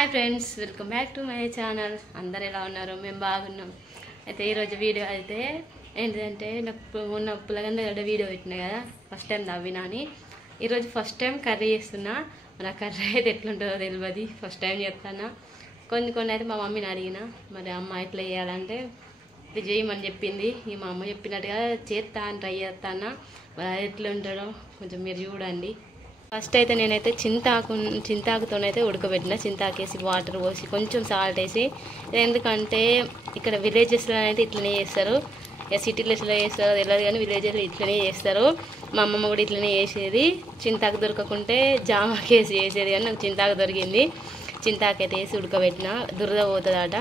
Hi friends, welcome back to my channel. అందరు ఎలా ఉన్నారు? మేము బాగున్నాం. అయితే ఈరోజు వీడియో అయితే ఏంటంటే నాకు మొన్న పులగంద వీడియో పెట్టినా కదా, ఫస్ట్ టైం నవ్వినా అని. ఈరోజు ఫస్ట్ టైం కర్రీ చేస్తున్నా. నా కర్రీ అయితే ఎట్లుంటుందో తెలియదు, ఫస్ట్ టైం చెప్తాను. కొన్ని అయితే మా మమ్మీని అడిగిన, మరి అమ్మ ఎట్లా చేయాలంటే ఇది చేయమని చెప్పింది. ఈ మా అమ్మ చెప్పినట్టుగా చేస్తా అని ట్రై చేస్తాను. మరి అది ఎట్లా ఉంటుందో కొంచెం మీరు చూడండి. ఫస్ట్ అయితే నేనైతే చింతాకుతోనైతే ఉడకబెట్టిన. చింతాకేసి వాటర్ పోసి కొంచెం సాల్ట్ వేసి, ఎందుకంటే ఇక్కడ విలేజెస్లో అయితే ఇట్లనే చేస్తారు. సిటీలెస్లో చేస్తారు తెలియదు, కానీ విలేజెస్లో ఇట్లనే చేస్తారు. మా అమ్మమ్మ కూడా ఇట్లనే చేసేది. చింతాకు దొరకకుంటే జామాకేసి చేసేది, కానీ నాకు చింతాకు దొరికింది. చింతాకు అయితే వేసి ఉడకబెట్టిన, దురద పోతుందట,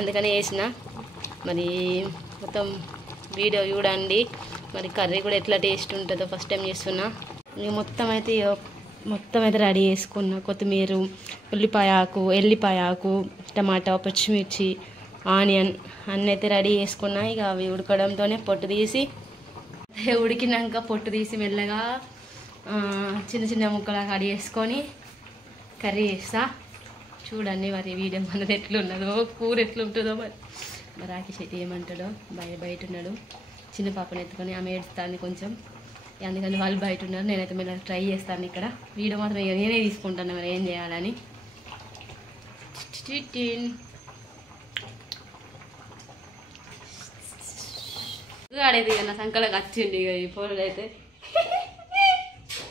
అందుకని వేసిన. మరి మొత్తం వీడియో చూడండి. మరి కర్రీ కూడా ఎట్లా టేస్ట్ ఉంటుందో ఫస్ట్ టైం చేస్తున్నా. ఇక మొత్తం అయితే రెడీ చేసుకున్నా. కొత్తిమీర, ఉల్లిపాయ ఆకు, ఎల్లిపాయ ఆకు, టమాటా, పచ్చిమిర్చి, ఆనియన్ అన్నీ అయితే రెడీ చేసుకున్నా. ఇక అవి ఉడకడంతోనే పొట్టు తీసి, ఉడికినాక పొట్టు తీసి మెల్లగా చిన్న చిన్న ముక్కలా కట్ చేసుకొని కర్రీ చేస్తా. చూడండి మరి వీడియో మనది ఎట్లున్నదో, కూర ఎట్లుంటుందో. మరి రాకేష్ అయితే ఏమంటాడో, బయట ఉన్నాడు. చిన్న పాపను ఎత్తుకొని ఆమె ఏడుస్తాను కొంచెం, అందుకని వాళ్ళు బయట ఉన్నారు. నేనైతే మళ్ళీ ట్రై చేస్తాను. ఇక్కడ వీడియో మాత్రం ఇక నేనే తీసుకుంటాను మరి ఏం చేయాలని. ఆడేది ఇక నా సంకలకు వచ్చింది. ఇక ఈ ఫోన్లు అయితే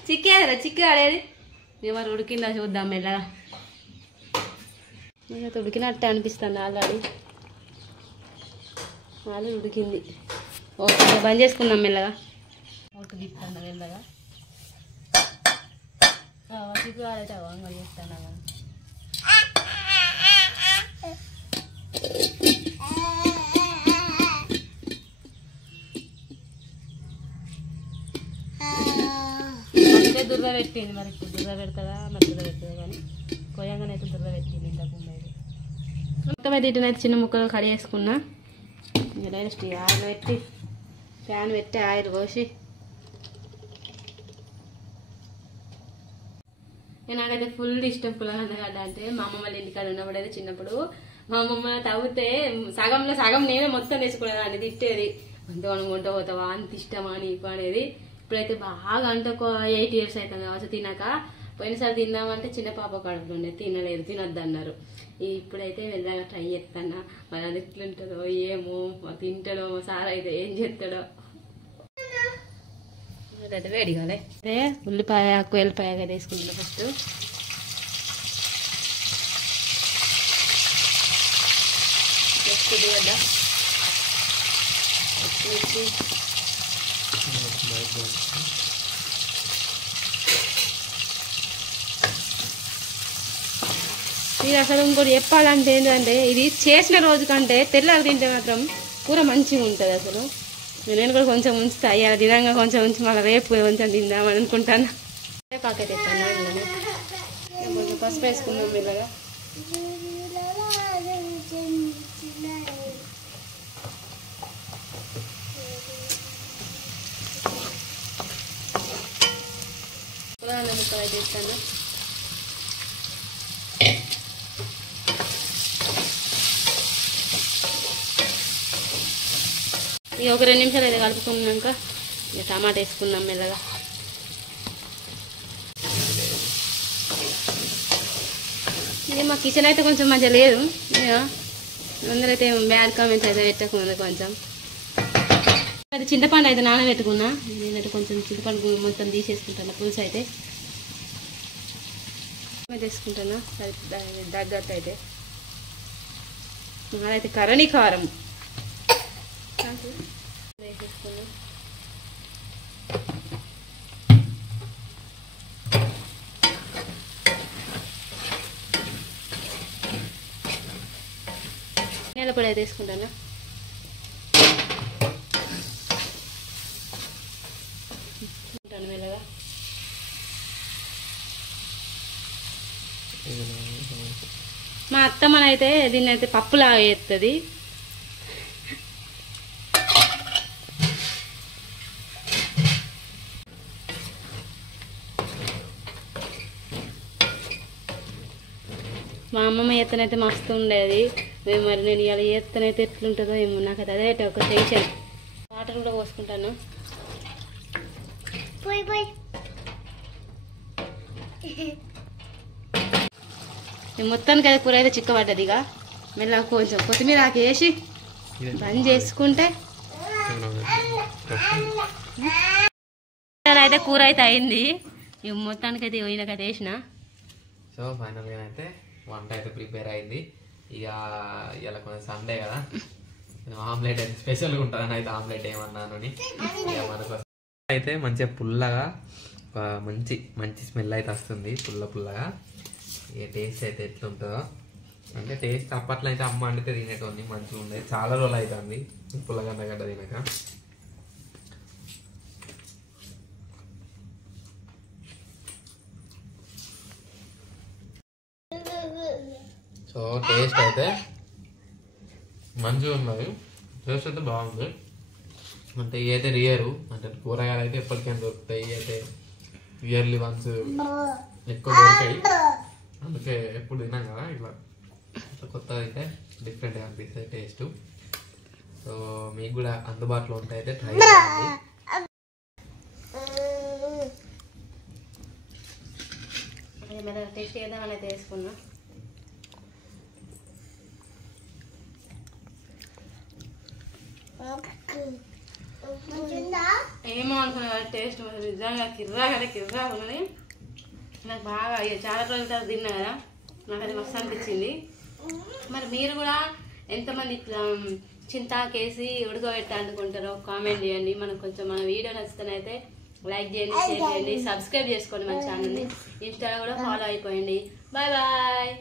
చిక్కి ఆడేది. ఇక మరి ఉడికిందా చూద్దాం మెల్లగా. నేనైతే ఉడికినట్టే అనిపిస్తుంది. ఆల్రెడీ ఉడికింది. ఓకే, బంద్ చేసుకుందాం మెల్లగా. మూత తిప్పుతాను మెల్లగా. చిక్కు అయితే వంగ చేస్తాను కదా. అంటే దుర్ర పెట్టింది. మరి ఇప్పుడు దుర్ర పెడతాదా, మరి దుర్ర పెడుతుందా, కానీ కొయ్యంగానైతే దుర్ర పెట్టింది. ఇంతకుముందు అయితే మొత్తం అయితే ఇటునైతే చిన్న ముక్కలు కడి చేసుకున్నా. ఇంకా డైరెక్ట్ ఆయిల్ పెట్టి, ప్యాన్ పెట్టి ఆయిల్ పోసి, నాకైతే ఫుల్ ఇష్టం పులగంద అంటే. మా అమ్మమ్మ వాళ్ళ ఇంటికాడ ఉన్నప్పుడు అయితే చిన్నప్పుడు మా అమ్మమ్మ తవ్వితే సగంలో సగం నేనే మొత్తం తెచ్చుకునేదాన్ని. తిట్టేది, అంత మనం వంట పోతావా, అంత ఇష్టమా నీకు అనేది. ఇప్పుడైతే బాగా అంటే ఒక 8 years అవుతుంది కావచ్చు తినక. పోయినసారి తిందామంటే చిన్న పాప కడుపులో ఉండే, తినలేదు, తినొద్దు అన్నారు. ఇప్పుడైతే వెళ్ళాక ట్రై చేస్తాను. మరి అది ఎట్లుంటుందో ఏమో, తింటాడో సార్ అయితే ఏం చేస్తాడో. అయితే వేడి కాలే. అదే ఉల్లిపాయ ఆకు, ఎల్లిపాయ వేసుకుంటున్నా ఫస్ట్. ఉల్లిగడ్డ, పచ్చిమిర్చి, మీరు అసలు ఇంకోటి చెప్పాలంటే ఏంటంటే, ఇది చేసిన రోజు కంటే తెల్లారి తింటే మాత్రం కూర మంచిగా ఉంటుంది. అసలు నేను కూడా కొంచెం ఉంచుతా, ఇలా దినంగా కొంచెం ఉంచి మళ్ళీ రేపు కొంచెం తిందామని అనుకుంటాను. పాకెట్ ఎత్తాను, కొంచెం పసుపు వేసుకుందాం మెల్లగా. పులాన ముక్కలు అయితే ఇస్తాను. ఇక ఒక 2 నిమిషాలు అయితే కలుపుకున్నాక ఇక టమాటా వేసుకుందాం మెల్లగా. ఇక మా కిచెన్ అయితే కొంచెం మంచిగా లేదు. ఇక అందరైతే బ్యాడ్ కామెంట్స్ అయితే పెట్టకుండా కొంచెం. అది చింతపండు అయితే నానబెట్టుకున్నా. నేనైతే కొంచెం చింతపండు మొత్తం తీసేసుకుంటాను. పులుసు అయితే తీసుకుంటాను దగ్గర అయితే. నాదైతే కరణి కారం వేసేసుకున్నాం. నేలపొడి అయితే వేసుకుంటాను. మెల్లగా మా అత్తమ్మనైతే దీన్ని అయితే పప్పులాగా వేస్తుంది. మా అమ్మమ్మ ఎత్తనైతే మస్తు ఉండేది. మేము మరి నేను ఇలా ఎత్తనైతే ఎట్లుంటుందో ఏమో, నాకైతే అదే ఒక టెన్షన్. వాటర్ కూడా పోసుకుంటాను. మొత్తానికి అయితే కూర అయితే చిక్కబడ్డది. ఇక మెల్లగా కొంచెం కొత్తిమీర వేసి బంద్ చేసుకుంటే అయితే కూర అయితే అయింది. ఇక మొత్తానికి అయితే ఈయనకైతే వేసిన. సో ఫైనల్గా అయితే వంట అయితే ప్రిపేర్ అయింది. ఇక ఇలా కొంచెం సండే కదా, ఆమ్లెట్ అయితే స్పెషల్గా ఉంటుందని అయితే ఆమ్లెట్ ఏమన్నాను. ఇక మనకు అయితే మంచిగా పుల్లగా మంచి మంచి స్మెల్ అయితే వస్తుంది, పుల్లగా. ఇక టేస్ట్ అయితే ఎట్లుంటుందో అంటే టేస్ట్ అప్పట్లో అయితే అమ్మ వండితే తినేటోని మంచిగా ఉండేది. చాలా రోజులు అవుతుంది పుల్లగడ్డ తినక. సో టేస్ట్ అయితే మంచిగా ఉన్నది, టేస్ట్ అయితే బాగుంది. అంటే ఇవైతే రియరు, అంటే కూరగాయలు అయితే ఎప్పటికైనా దొరుకుతాయి. అయితే ఇయర్లీ వన్స్ ఎక్కువ దొరికాయి, అందుకే ఎప్పుడు తిన్నాం కదా. ఇట్లా కొత్తగా అయితే డిఫరెంట్గా అనిపిస్తుంది టేస్ట్. సో మీకు కూడా అందుబాటులో ఉంటాయి అయితే ట్రై చేయండి. టేస్ట్ చేద్దామని అయితే వేసుకున్నా. ఏమో అనుకున్నా టేస్ట్ నిజంగా కిర్రా ఉన్నది. నాకు బాగా చాలా రోజుల తర్వాత తిన్నా కదా, నాకు అది మస్తు అనిపించింది. మరి మీరు కూడా ఎంతమంది ఇట్లా చింతాకేసి ఉడకబెట్ట అనుకుంటారో కామెంట్ చేయండి. మనకు కొంచెం మన వీడియో నచ్చితేనైతే లైక్ చేయండి, షేర్ చేయండి, సబ్స్క్రైబ్ చేసుకోండి మన ఛానల్ని. ఇన్స్టాలో కూడా ఫాలో అయిపోయండి. Bye bye.